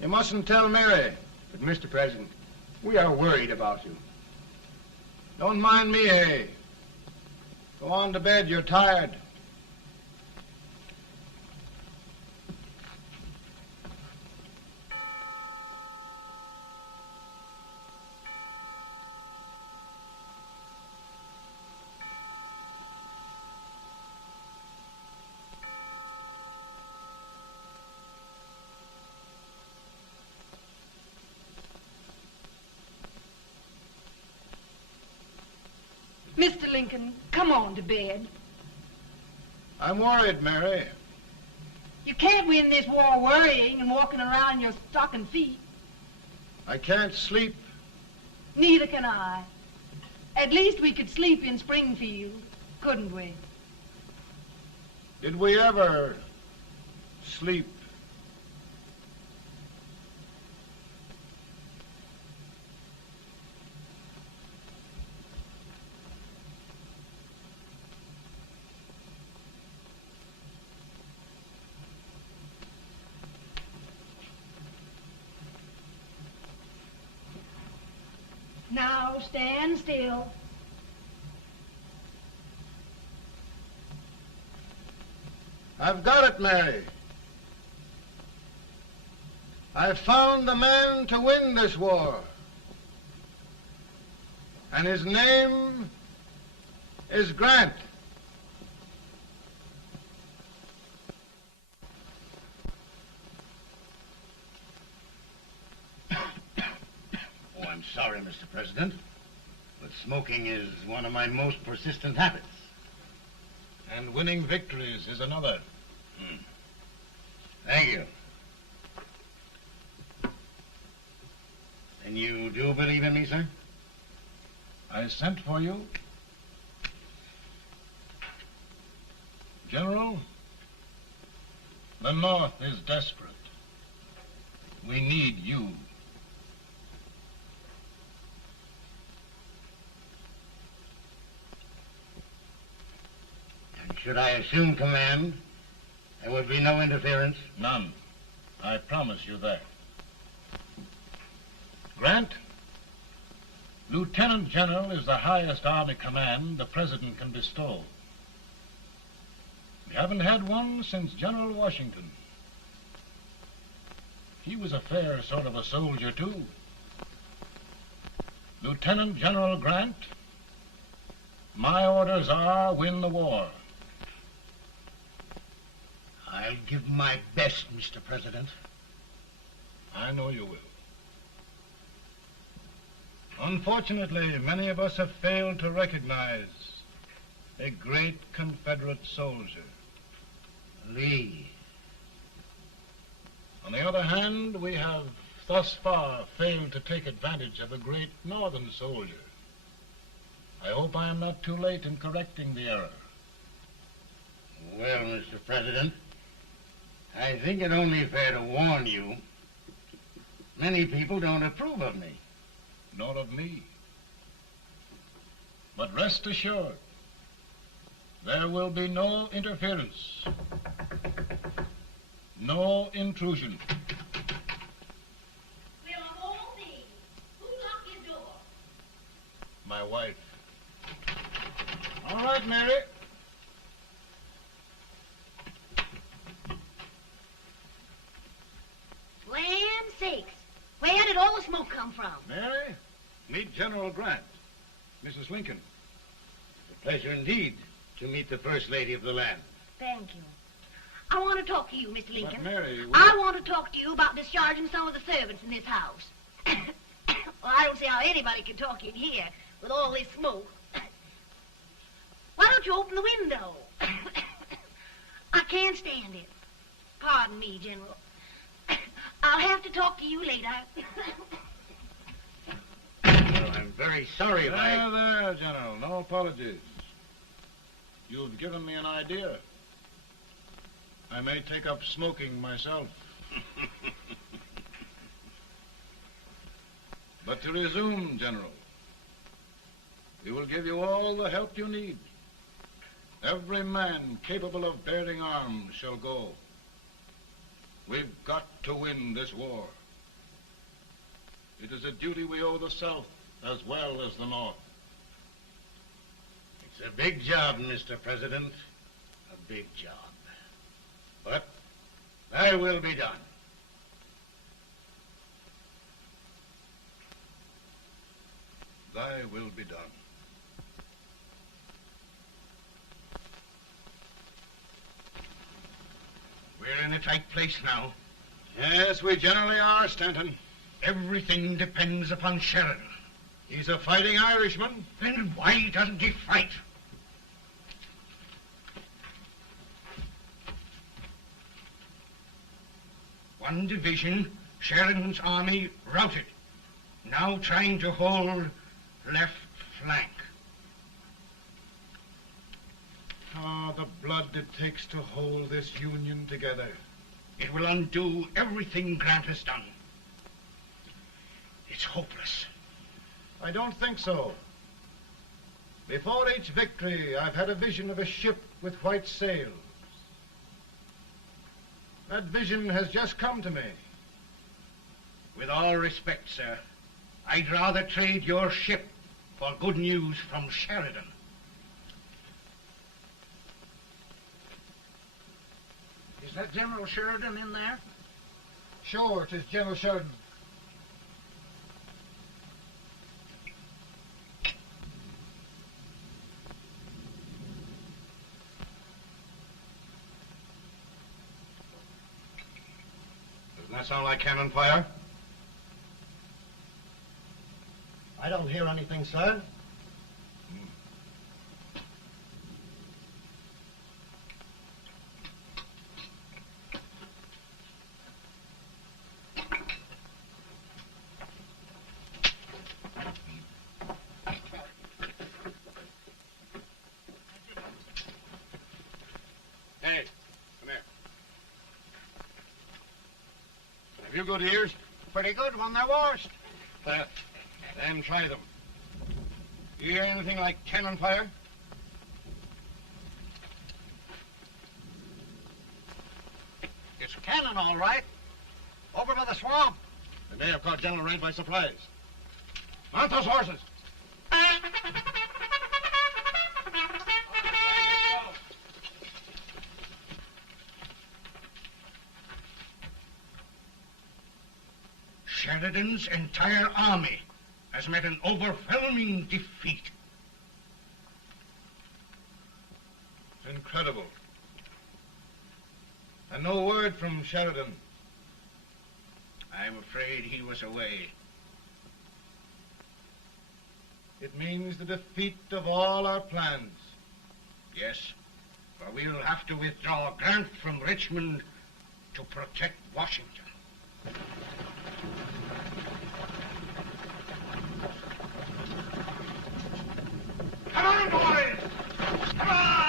You mustn't tell Mary. But, Mr. President, we are worried about you. Don't mind me, eh? Go on to bed. You're tired. Mr. Lincoln, come on to bed. I'm worried, Mary. You can't win this war worrying and walking around in your stocking feet. I can't sleep. Neither can I. At least we could sleep in Springfield, couldn't we? Did we ever sleep? Now stand still. I've got it, Mary. I've found the man to win this war. And his name is Grant. Oh, I'm sorry, Mr. President, but smoking is one of my most persistent habits. And winning victories is another. Thank you. And you do believe in me, sir? I sent for you. General, the North is desperate. We need you. And should I assume command, there would be no interference? None. I promise you that. Grant, Lieutenant General is the highest army command the President can bestow. We haven't had one since General Washington. He was a fair sort of a soldier, too. Lieutenant General Grant, my orders are win the war. I'll give my best, Mr. President. I know you will. Unfortunately, many of us have failed to recognize a great Confederate soldier. Lee. On the other hand, we have thus far failed to take advantage of a great Northern soldier. I hope I am not too late in correcting the error. Well, Mr. President, I think it only fair to warn you. Many people don't approve of me. Nor of me. But rest assured, there will be no interference, no intrusion. Well, of all things, who locked your door? My wife. All right, Mary. Land sakes. Where did all the smoke come from? Mary, meet General Grant. Mrs. Lincoln. It's a pleasure indeed to meet the First Lady of the land. Thank you. I want to talk to you, Mr. Lincoln. But Mary, I want to talk to you about discharging some of the servants in this house. Well, I don't see how anybody can talk in here with all this smoke. Why don't you open the window? I can't stand it. Pardon me, General. I'll have to talk to you later. Well, I'm very sorry if I... There, General. No apologies. You've given me an idea. I may take up smoking myself. But to resume, General, we will give you all the help you need. Every man capable of bearing arms shall go. We've got to win this war. It is a duty we owe the South as well as the North. It's a big job, Mr. President. A big job. But thy will be done. Thy will be done. We're in a tight place now. Yes, we generally are, Stanton. Everything depends upon Sheridan. He's a fighting Irishman. Then why doesn't he fight? One division, Sheridan's army, routed. Now trying to hold left flank. Ah, the blood it takes to hold this Union together. It will undo everything Grant has done. It's hopeless. I don't think so. Before each victory, I've had a vision of a ship with white sails. That vision has just come to me. With all respect, sir, I'd rather trade your ship for good news from Sheridan. Is that General Sheridan in there? Sure, it is General Sheridan. Doesn't that sound like cannon fire? I don't hear anything, sir. Hey, come here. Have you good ears? Pretty good when they're washed. Then try them. You hear anything like cannon fire? It's cannon, all right. Over by the swamp. They may have caught General Wright by surprise. Mount those horses. Sheridan's entire army has met an overwhelming defeat. It's incredible. And no word from Sheridan. I'm afraid he was away. It means the defeat of all our plans. Yes, for we'll have to withdraw Grant from Richmond to protect Washington. Come on, boys! Come on!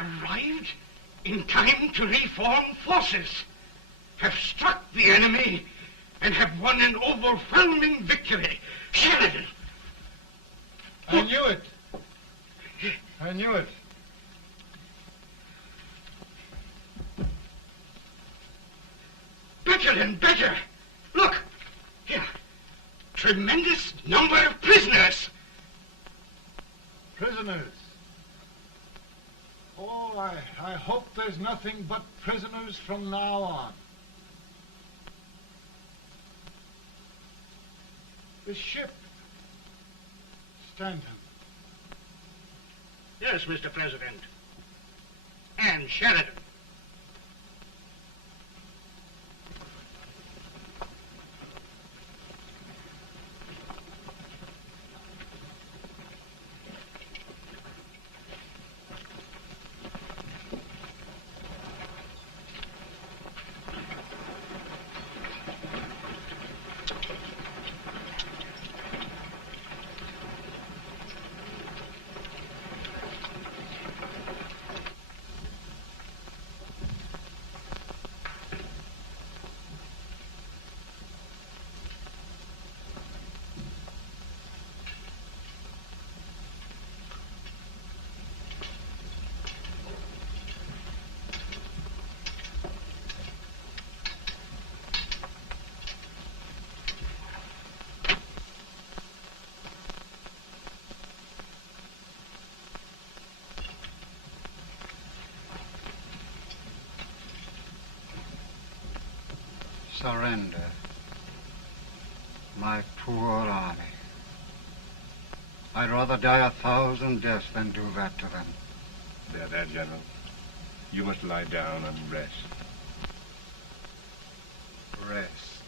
Arrived in time to reform forces, have struck the enemy, and have won an overwhelming victory. Sheridan! I knew it. I knew it. Better and better. Look, here. Tremendous number of prisoners. Prisoners? Oh, I hope there's nothing but prisoners from now on. The ship. Stanton. Yes, Mr. President. And Sheridan. Surrender. My poor army. I'd rather die 1,000 deaths than do that to them. There, General. You must lie down and rest. Rest.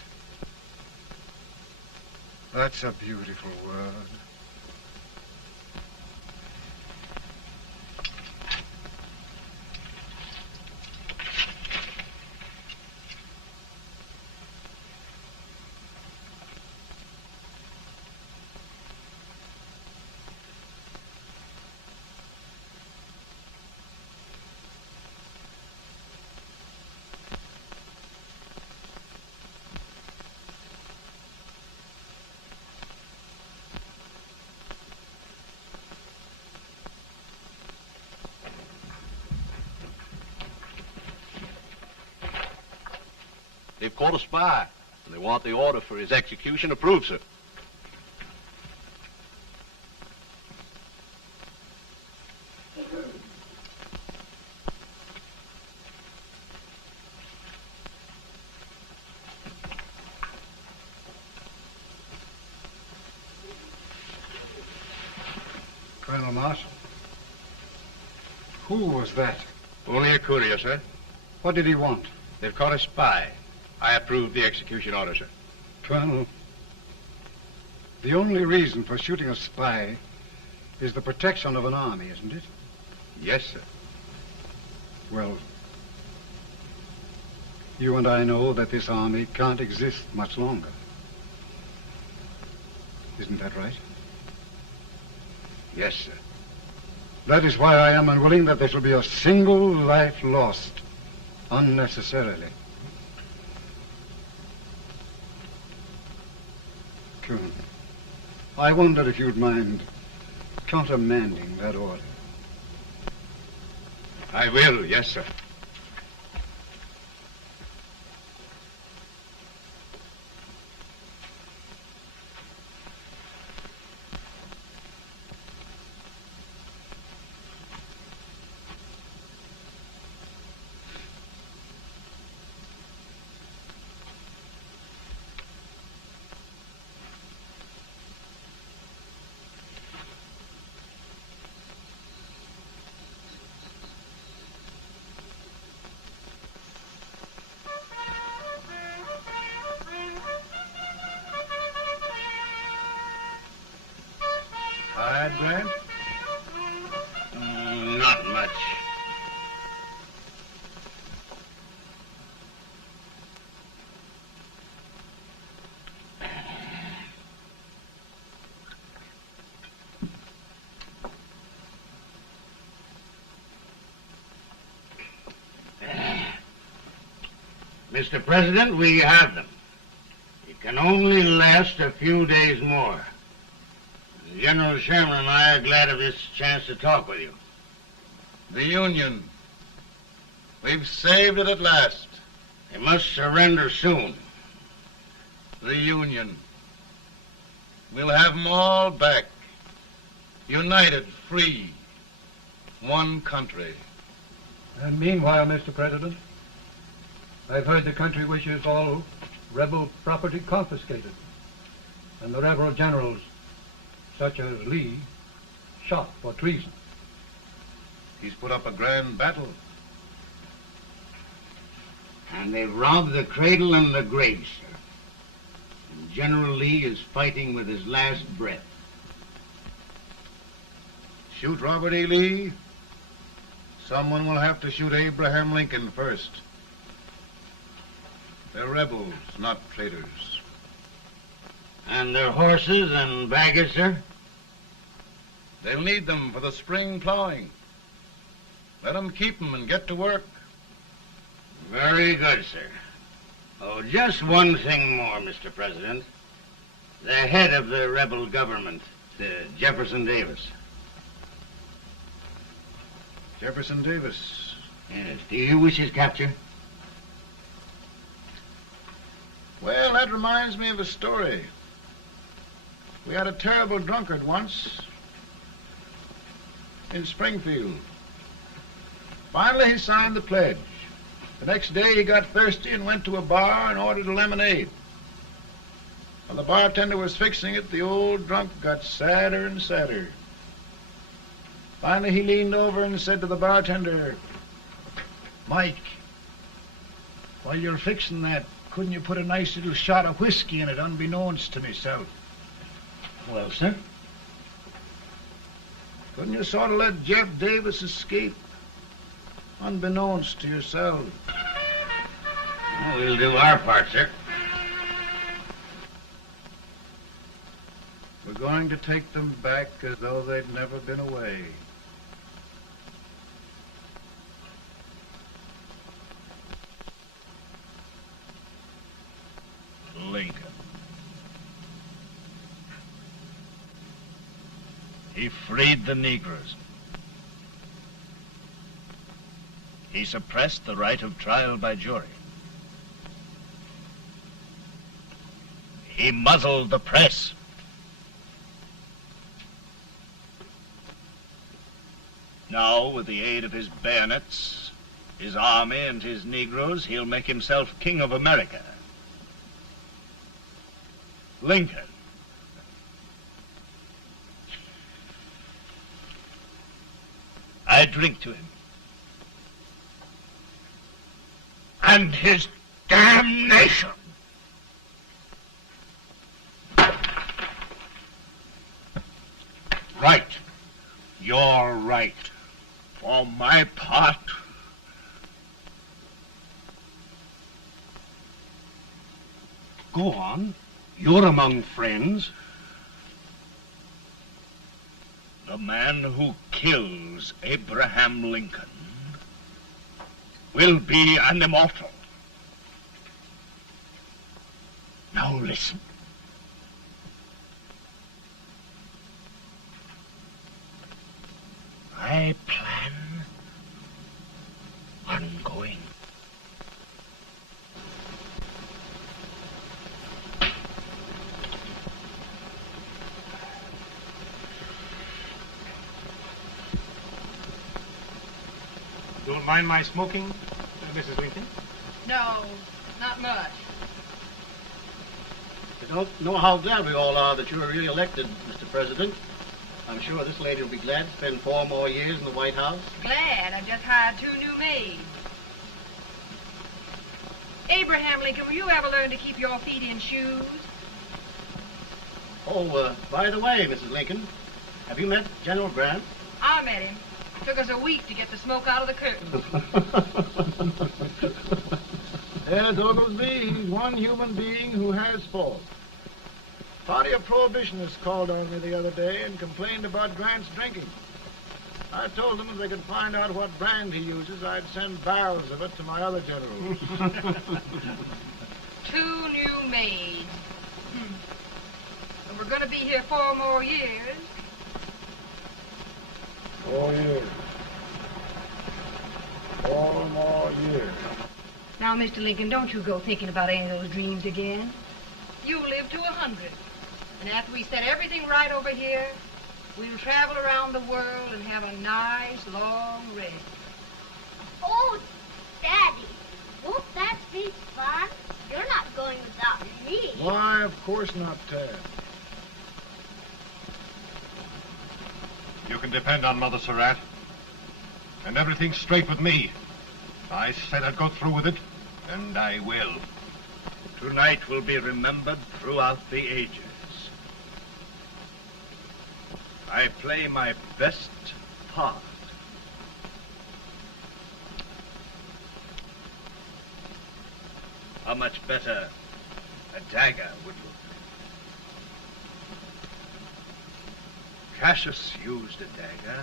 That's a beautiful word. They've caught a spy, and they want the order for his execution approved, sir. Colonel Marshall. Who was that? Only a courier, sir. What did he want? They've caught a spy. I approve the execution order, sir. Colonel, the only reason for shooting a spy is the protection of an army, isn't it? Yes, sir. Well, you and I know that this army can't exist much longer. Isn't that right? Yes, sir. That is why I am unwilling that there shall be a single life lost unnecessarily. Colonel, I wonder if you'd mind countermanding that order. I will, yes, sir. Tired, Grant? Not much. Mr. President, we have them. It can only last a few days more. General Sherman and I are glad of this chance to talk with you. The Union. We've saved it at last. They must surrender soon. The Union. We'll have them all back. United, free. One country. And meanwhile, Mr. President, I've heard the country wishes all rebel property confiscated, and the rebel generals, such as Lee, shot for treason. He's put up a grand battle. And they've robbed the cradle and the grave, sir. And General Lee is fighting with his last breath. Shoot Robert E. Lee? Someone will have to shoot Abraham Lincoln first. They're rebels, not traitors. And their horses and baggage, sir? They'll need them for the spring plowing. Let them keep them and get to work. Very good, sir. Oh, just one thing more, Mr. President. The head of the rebel government, Jefferson Davis. Jefferson Davis? Yes. Do you wish his capture? Well, that reminds me of a story. We had a terrible drunkard once in Springfield. Finally, he signed the pledge. The next day, he got thirsty and went to a bar and ordered a lemonade. While the bartender was fixing it, the old drunk got sadder and sadder. Finally, he leaned over and said to the bartender, "Mike, while you're fixing that, couldn't you put a nice little shot of whiskey in it, unbeknownst to myself?" Well, sir? Couldn't you sort of let Jeff Davis escape, unbeknownst to yourself? Well, we'll do our part, sir. We're going to take them back as though they'd never been away. Lincoln. He freed the Negroes. He suppressed the right of trial by jury. He muzzled the press. Now, with the aid of his bayonets, his army, and his Negroes, he'll make himself king of America. Lincoln. I drink to him. And his damnation. Right. You're right. For my part, go on. You're among friends. The man who kills Abraham Lincoln will be an immortal. Now listen. I plan on going. Don't mind my smoking, Mrs. Lincoln? No, not much. I don't know how glad we all are that you were really elected, Mr. President. I'm sure this lady will be glad to spend 4 more years in the White House. Glad. I've just hired 2 new maids. Abraham Lincoln, will you ever learn to keep your feet in shoes? Oh, by the way, Mrs. Lincoln, have you met General Grant? I met him. Took us a week to get the smoke out of the curtains. Yes, Oglesby, he's one human being who has faults. Party of Prohibitionists called on me the other day and complained about Grant's drinking. I told them if they could find out what brand he uses, I'd send barrels of it to my other generals. 2 new maids. And we're going to be here 4 more years. 4 years. 4 more years. Now, Mr. Lincoln, don't you go thinking about any of those dreams again. You live to 100. And after we set everything right over here, we'll travel around the world and have a nice, long rest. Oh, Daddy, won't that be fun? You're not going without me. Why, of course not, Tad. You can depend on Mother Surratt. And everything's straight with me. I said I'd go through with it, and I will. Tonight will be remembered throughout the ages. I play my best part. How much better a dagger would look. Cassius used a dagger.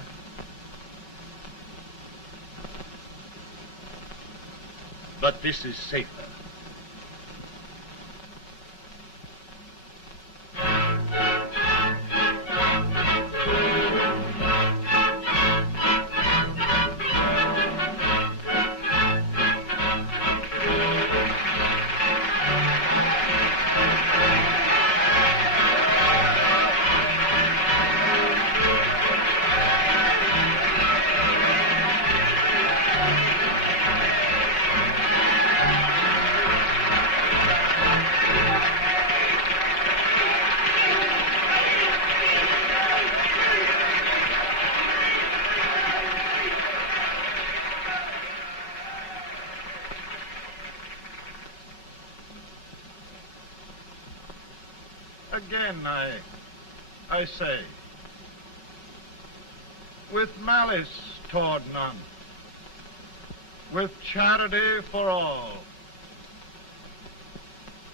But this is safer. Again, I say, with malice toward none, with charity for all,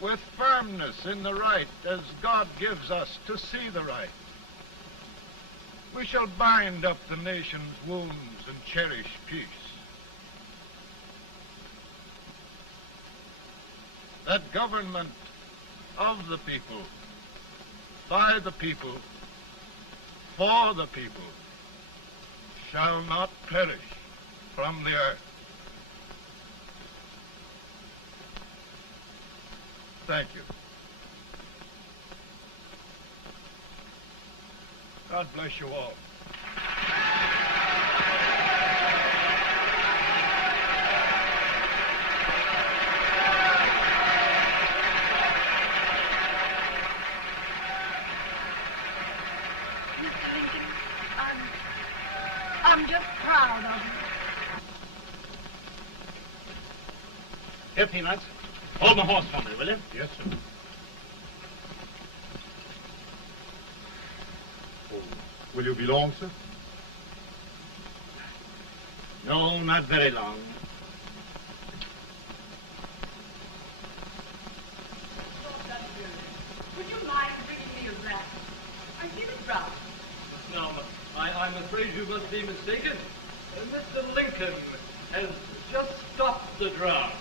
with firmness in the right as God gives us to see the right, we shall bind up the nation's wounds and cherish peace. That government of the people, by the people, for the people, shall not perish from the earth. Thank you. God bless you all. I'm just proud of you. Here, Peanuts. Hold my horse for me, will you? Yes, sir. Oh, will you be long, sir? No, not very long. Would you mind bringing me a glass? I feel it drop. No, I'm afraid you must be mistaken. Mr. Lincoln has just stopped the draft.